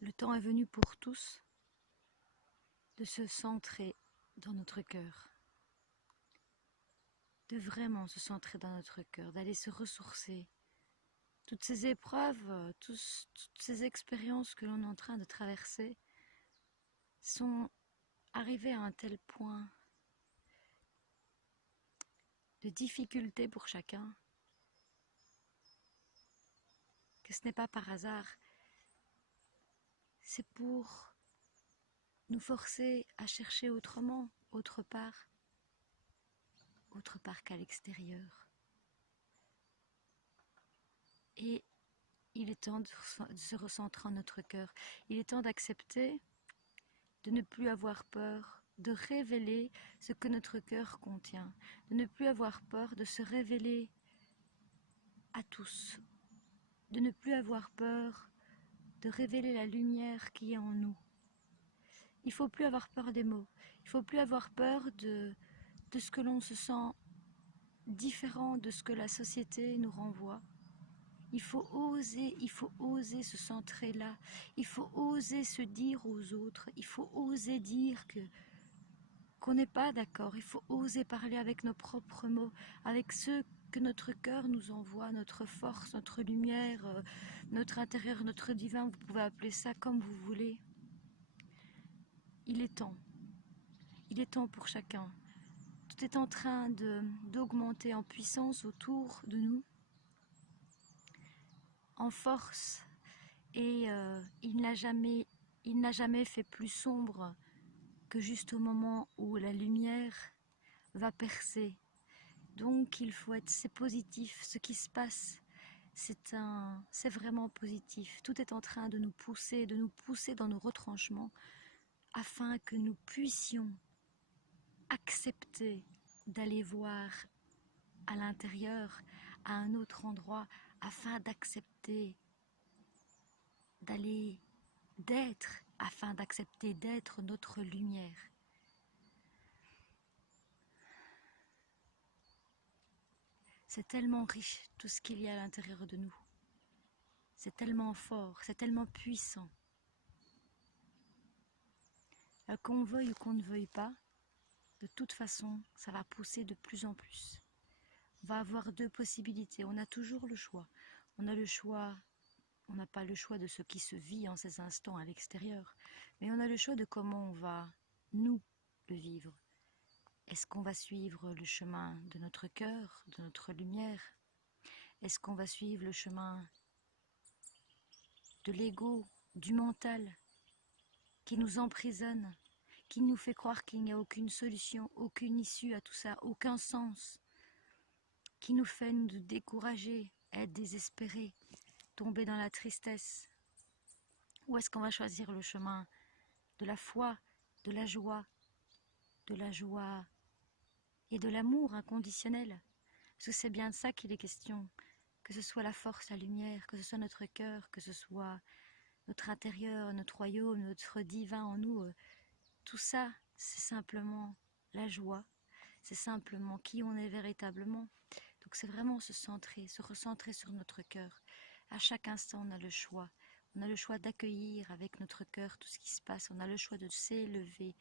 Le temps est venu pour tous de se centrer dans notre cœur, de vraiment se centrer dans notre cœur, d'aller se ressourcer. Toutes ces épreuves, toutes ces expériences que l'on est en train de traverser sont arrivées à un tel point de difficulté pour chacun que ce n'est pas par hasard, c'est pour nous forcer à chercher autrement, autre part qu'à l'extérieur. Et il est temps de se recentrer en notre cœur. Il est temps d'accepter de ne plus avoir peur, de révéler ce que notre cœur contient, de ne plus avoir peur de se révéler à tous, de ne plus avoir peur de révéler la lumière qui est en nous. Il ne faut plus avoir peur des mots, il ne faut plus avoir peur de ce que l'on se sent différent de ce que la société nous renvoie. Il faut oser se centrer là, il faut oser se dire aux autres, il faut oser dire qu'on n'est pas d'accord, il faut oser parler avec nos propres mots, avec ceux que notre cœur nous envoie, notre force, notre lumière, notre intérieur, notre divin, vous pouvez appeler ça comme vous voulez. Il est temps pour chacun. Tout est en train d'augmenter en puissance autour de nous, en force, et il n'a jamais fait plus sombre que juste au moment où la lumière va percer. Donc il faut être, c'est positif, ce qui se passe, c'est vraiment positif. Tout est en train de nous pousser dans nos retranchements, afin que nous puissions accepter d'aller voir à l'intérieur, à un autre endroit, afin d'accepter afin d'accepter d'être notre lumière. C'est tellement riche tout ce qu'il y a à l'intérieur de nous. C'est tellement fort, c'est tellement puissant. Qu'on veuille ou qu'on ne veuille pas, de toute façon, ça va pousser de plus en plus. On va avoir deux possibilités. On a toujours le choix. On n'a pas le choix de ce qui se vit en ces instants à l'extérieur, mais on a le choix de comment on va, nous, le vivre. Est-ce qu'on va suivre le chemin de notre cœur, de notre lumière? Est-ce qu'on va suivre le chemin de l'ego, du mental, qui nous emprisonne, qui nous fait croire qu'il n'y a aucune solution, aucune issue à tout ça, aucun sens, qui nous fait nous décourager, être désespérés, tomber dans la tristesse? Ou est-ce qu'on va choisir le chemin de la foi, de la joie et de l'amour inconditionnel? Parce que c'est bien de ça qu'il est question, que ce soit la force, la lumière, que ce soit notre cœur, que ce soit notre intérieur, notre royaume, notre divin en nous, tout ça, c'est simplement la joie, c'est simplement qui on est véritablement. Donc c'est vraiment se centrer, se recentrer sur notre cœur. À chaque instant, on a le choix. On a le choix d'accueillir avec notre cœur tout ce qui se passe. On a le choix de s'élever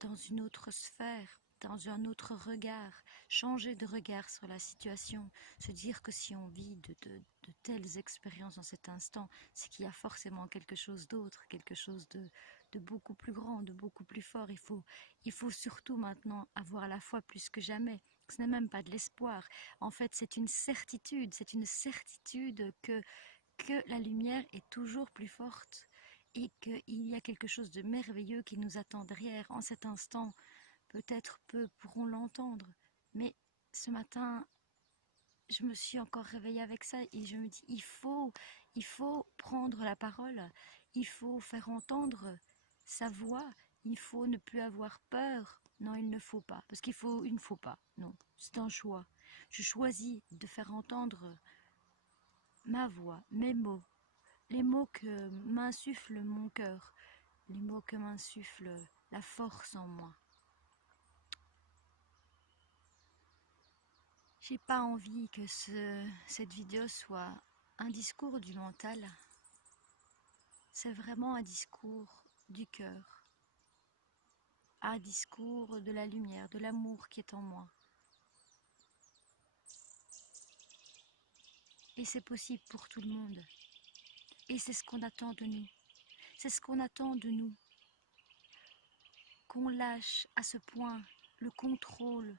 dans une autre sphère, dans un autre regard, changer de regard sur la situation, se dire que si on vit de telles expériences dans cet instant, c'est qu'il y a forcément quelque chose d'autre, quelque chose de beaucoup plus grand, de beaucoup plus fort. Il faut surtout maintenant avoir la foi plus que jamais. Ce n'est même pas de l'espoir. En fait, c'est une certitude que la lumière est toujours plus forte et qu'il y a quelque chose de merveilleux qui nous attend derrière en cet instant. Peut-être peu pourront l'entendre, mais ce matin, je me suis encore réveillée avec ça et je me dis, il faut prendre la parole, il faut faire entendre sa voix, il faut ne plus avoir peur. Non, il ne faut pas, parce il ne faut pas, non, c'est un choix. Je choisis de faire entendre ma voix, mes mots, les mots que m'insuffle mon cœur, les mots que m'insuffle la force en moi. J'ai pas envie que cette vidéo soit un discours du mental, c'est vraiment un discours du cœur, un discours de la lumière, de l'amour qui est en moi. Et c'est possible pour tout le monde. Et c'est ce qu'on attend de nous. C'est ce qu'on attend de nous. Qu'on lâche à ce point le contrôle,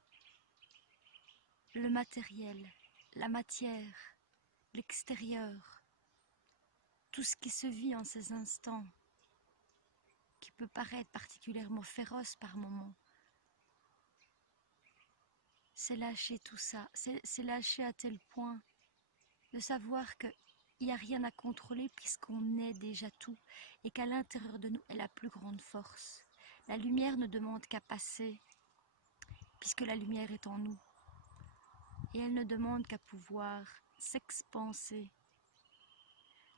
le matériel, la matière, l'extérieur, tout ce qui se vit en ces instants, qui peut paraître particulièrement féroce par moments. C'est lâcher tout ça, c'est lâcher à tel point de savoir qu'il n'y a rien à contrôler puisqu'on est déjà tout et qu'à l'intérieur de nous est la plus grande force. La lumière ne demande qu'à passer puisque la lumière est en nous et elle ne demande qu'à pouvoir s'expanser,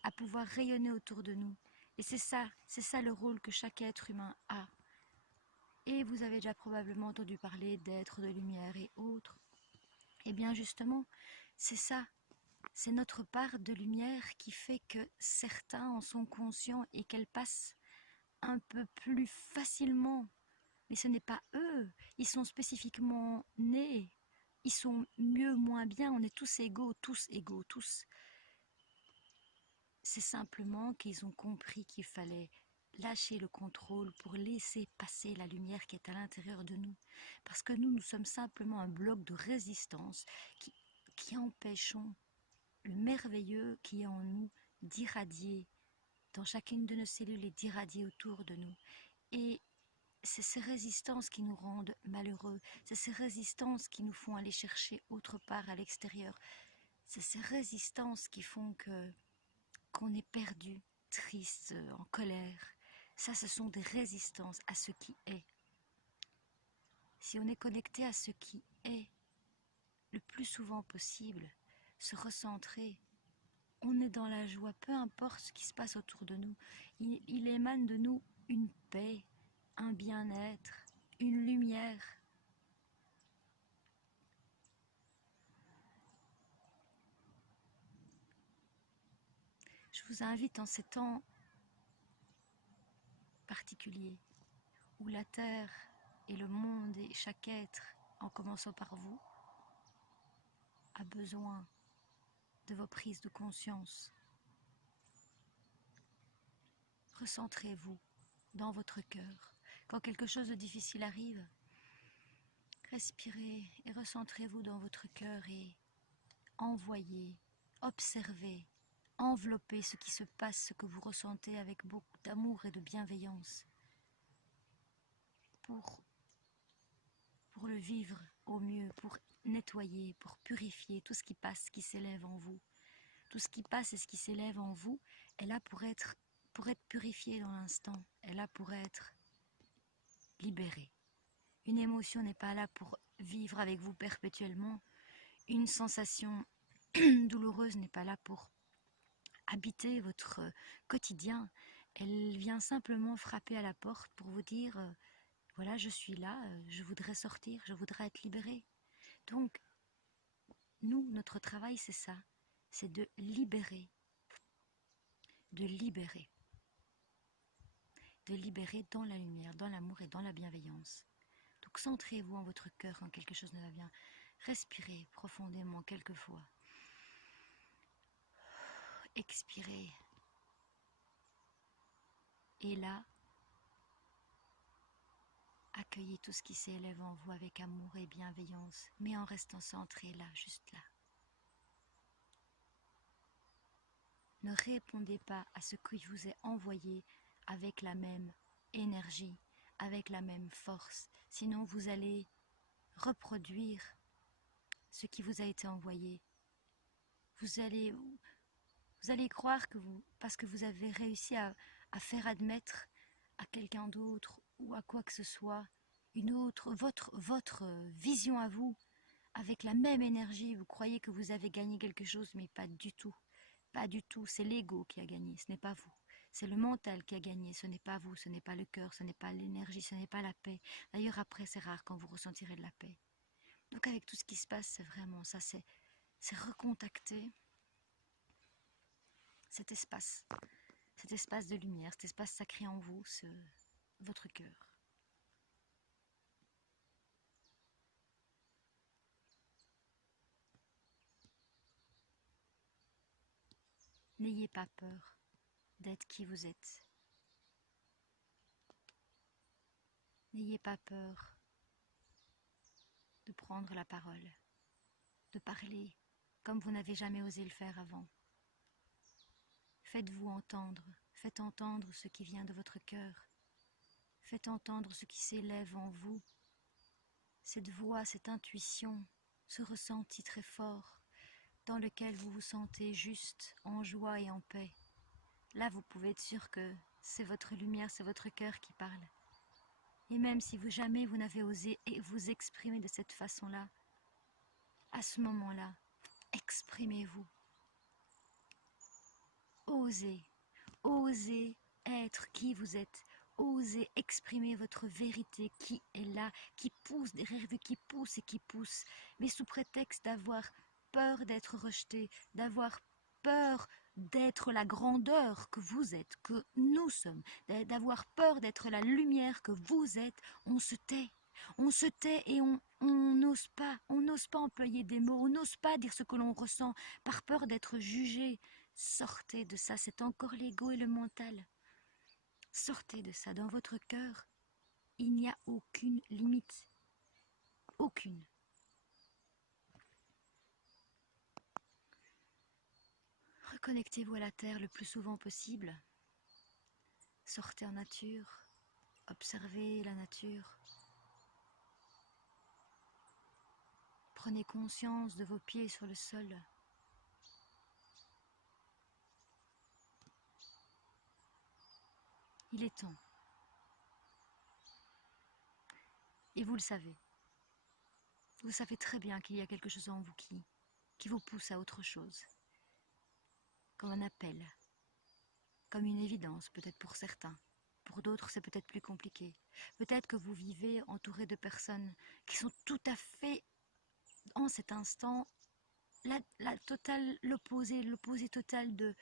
à pouvoir rayonner autour de nous. Et c'est ça le rôle que chaque être humain a. Et vous avez déjà probablement entendu parler d'êtres de lumière et autres. Et bien justement, c'est ça. C'est notre part de lumière qui fait que certains en sont conscients et qu'elle passe un peu plus facilement. Mais ce n'est pas eux. Ils sont spécifiquement nés. Ils sont mieux, moins bien. On est tous égaux, tous égaux, tous. C'est simplement qu'ils ont compris qu'il fallait lâcher le contrôle pour laisser passer la lumière qui est à l'intérieur de nous. Parce que nous sommes simplement un bloc de résistance qui empêchons le merveilleux qui est en nous d'irradier dans chacune de nos cellules et d'irradier autour de nous. Et c'est ces résistances qui nous rendent malheureux, c'est ces résistances qui nous font aller chercher autre part à l'extérieur, c'est ces résistances qui font qu'on est perdu, triste, en colère. Ça, ce sont des résistances à ce qui est. Si on est connecté à ce qui est, le plus souvent possible, se recentrer, on est dans la joie, peu importe ce qui se passe autour de nous. Il émane de nous une paix, un bien-être, une lumière. Je vous invite en ces temps particuliers où la terre et le monde et chaque être, en commençant par vous, a besoin de vos prises de conscience. Recentrez-vous dans votre cœur. Quand quelque chose de difficile arrive, respirez et recentrez-vous dans votre cœur et envoyez, observez, enveloppez ce qui se passe, ce que vous ressentez avec beaucoup d'amour et de bienveillance pour le vivre au mieux, pour nettoyer, pour purifier tout ce qui passe, qui s'élève en vous. Tout ce qui passe et ce qui s'élève en vous est là pour être purifié dans l'instant, est là pour être libéré. Une émotion n'est pas là pour vivre avec vous perpétuellement. Une sensation douloureuse n'est pas là pour habiter votre quotidien. Elle vient simplement frapper à la porte pour vous dire voilà, je suis là, je voudrais sortir, je voudrais être libérée. Donc, nous, notre travail, c'est ça, c'est de libérer, de libérer. De libérer dans la lumière, dans l'amour et dans la bienveillance. Donc centrez-vous en votre cœur quand quelque chose ne va bien. Respirez profondément quelques fois. Expirez. Et là, accueillez tout ce qui s'élève en vous avec amour et bienveillance, mais en restant centré là, juste là. Ne répondez pas à ce qui vous est envoyé avec la même énergie, avec la même force. Sinon, vous allez reproduire ce qui vous a été envoyé. Vous allez croire que parce que vous avez réussi à faire admettre à quelqu'un d'autre ou à quoi que ce soit votre vision à vous, avec la même énergie, vous croyez que vous avez gagné quelque chose, mais pas du tout. Pas du tout, c'est l'ego qui a gagné, ce n'est pas vous. C'est le mental qui a gagné, ce n'est pas vous, ce n'est pas le cœur, ce n'est pas l'énergie, ce n'est pas la paix. D'ailleurs, après, c'est rare quand vous ressentirez de la paix. Donc avec tout ce qui se passe, c'est vraiment ça, c'est recontacter cet espace cet espace de lumière, cet espace sacré en vous, votre cœur. N'ayez pas peur d'être qui vous êtes. N'ayez pas peur de prendre la parole, de parler comme vous n'avez jamais osé le faire avant. Faites-vous entendre, faites entendre ce qui vient de votre cœur. Faites entendre ce qui s'élève en vous. Cette voix, cette intuition, ce ressenti très fort dans lequel vous vous sentez juste, en joie et en paix. Là, vous pouvez être sûr que c'est votre lumière, c'est votre cœur qui parle. Et même si jamais vous n'avez osé vous exprimer de cette façon-là, à ce moment-là, exprimez-vous. Osez, osez être qui vous êtes. Osez exprimer votre vérité qui est là, qui pousse derrière vous, qui pousse et qui pousse. Mais sous prétexte d'avoir peur d'être rejeté, d'avoir peur d'être la grandeur que vous êtes, que nous sommes, d'avoir peur d'être la lumière que vous êtes, on se tait. On se tait et on n'ose pas employer des mots, on n'ose pas dire ce que l'on ressent par peur d'être jugé. Sortez de ça, c'est encore l'ego et le mental. Sortez de ça, dans votre cœur, il n'y a aucune limite. Aucune. Reconnectez-vous à la terre le plus souvent possible. Sortez en nature, observez la nature. Prenez conscience de vos pieds sur le sol. Il est temps. Et vous le savez. Vous savez très bien qu'il y a quelque chose en vous qui vous pousse à autre chose. Comme un appel. Comme une évidence, peut-être pour certains. Pour d'autres, c'est peut-être plus compliqué. Peut-être que vous vivez entouré de personnes qui sont tout à fait, en cet instant, l'opposé total de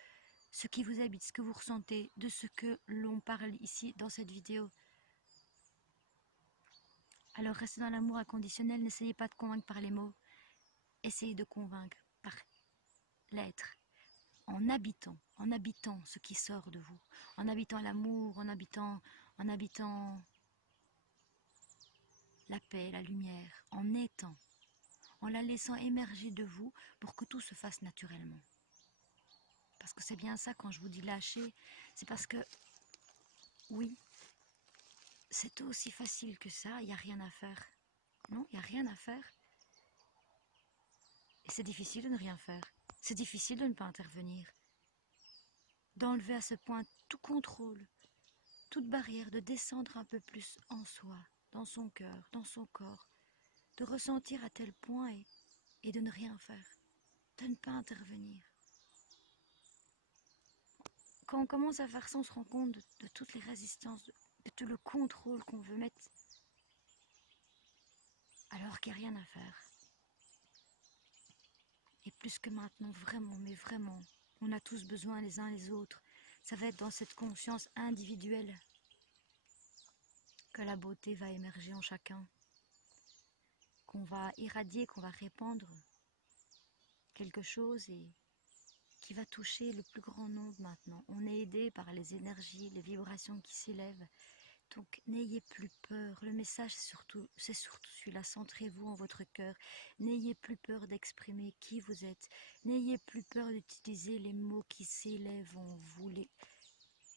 ce qui vous habite, ce que vous ressentez, de ce que l'on parle ici dans cette vidéo. Alors restez dans l'amour inconditionnel, n'essayez pas de convaincre par les mots, essayez de convaincre par l'être, en habitant ce qui sort de vous, en habitant l'amour, en habitant la paix, la lumière, en étant, en la laissant émerger de vous pour que tout se fasse naturellement. Parce que c'est bien ça, quand je vous dis lâcher, c'est parce que, oui, c'est aussi facile que ça, il n'y a rien à faire. Non, il n'y a rien à faire. Et c'est difficile de ne rien faire. C'est difficile de ne pas intervenir. D'enlever à ce point tout contrôle, toute barrière, de descendre un peu plus en soi, dans son cœur, dans son corps, de ressentir à tel point et de ne rien faire, de ne pas intervenir. Quand on commence à faire ça, on se rend compte de toutes les résistances, de tout le contrôle qu'on veut mettre, alors qu'il n'y a rien à faire. Et plus que maintenant, vraiment, mais vraiment, on a tous besoin les uns les autres. Ça va être dans cette conscience individuelle que la beauté va émerger en chacun, qu'on va irradier, qu'on va répandre quelque chose et qui va toucher le plus grand nombre maintenant. On est aidé par les énergies, les vibrations qui s'élèvent. Donc n'ayez plus peur. Le message c'est surtout celui-là. Centrez-vous en votre cœur. N'ayez plus peur d'exprimer qui vous êtes. N'ayez plus peur d'utiliser les mots qui s'élèvent en vous,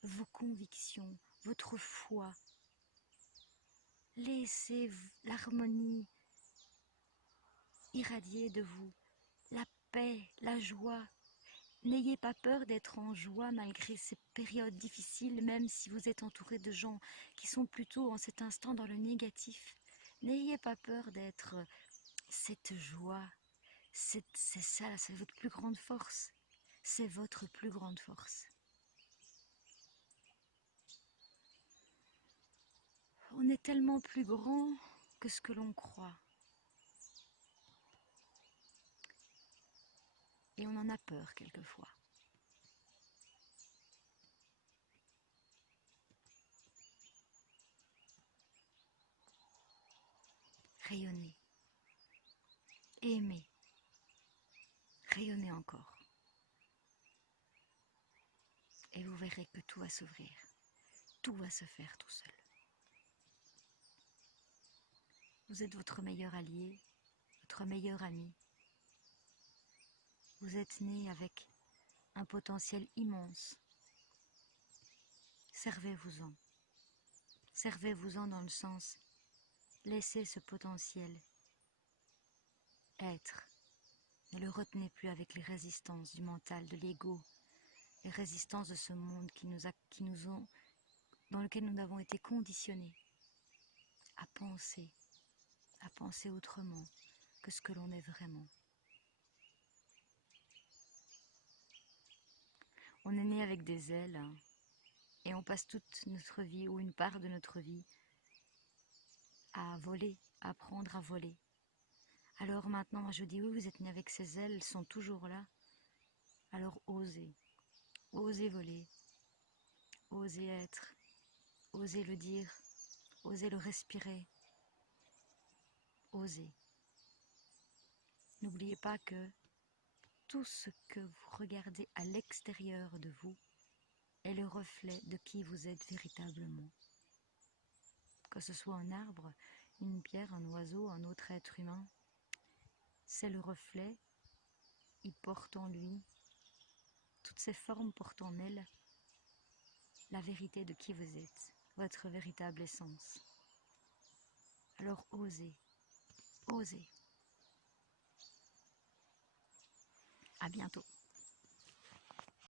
vos convictions, votre foi. Laissez l'harmonie irradier de vous, la paix, la joie. N'ayez pas peur d'être en joie malgré ces périodes difficiles, même si vous êtes entouré de gens qui sont plutôt en cet instant dans le négatif. N'ayez pas peur d'être cette joie. C'est ça, c'est votre plus grande force. C'est votre plus grande force. On est tellement plus grand que ce que l'on croit. Et on en a peur quelquefois. rayonnez, aimez, rayonnez encore. Et vous verrez que tout va s'ouvrir, tout va se faire tout seul. Vous êtes votre meilleur allié, votre meilleur ami. Vous êtes né avec un potentiel immense. Servez-vous-en. Servez-vous-en dans le sens, laissez ce potentiel être. Ne le retenez plus avec les résistances du mental, de l'ego, les résistances de ce monde dans lequel nous avons été conditionnés à penser autrement que ce que l'on est vraiment. On est né avec des ailes, hein, et on passe toute notre vie, ou une part de notre vie, à voler, à apprendre à voler. Alors maintenant, moi je dis oui, vous êtes né avec ces ailes, elles sont toujours là. Alors osez, osez voler, osez être, osez le dire, osez le respirer, osez. N'oubliez pas que tout ce que vous regardez à l'extérieur de vous est le reflet de qui vous êtes véritablement. Que ce soit un arbre, une pierre, un oiseau, un autre être humain, c'est le reflet, il porte en lui, toutes ces formes portent en elles la vérité de qui vous êtes, votre véritable essence. Alors osez, osez. À bientôt.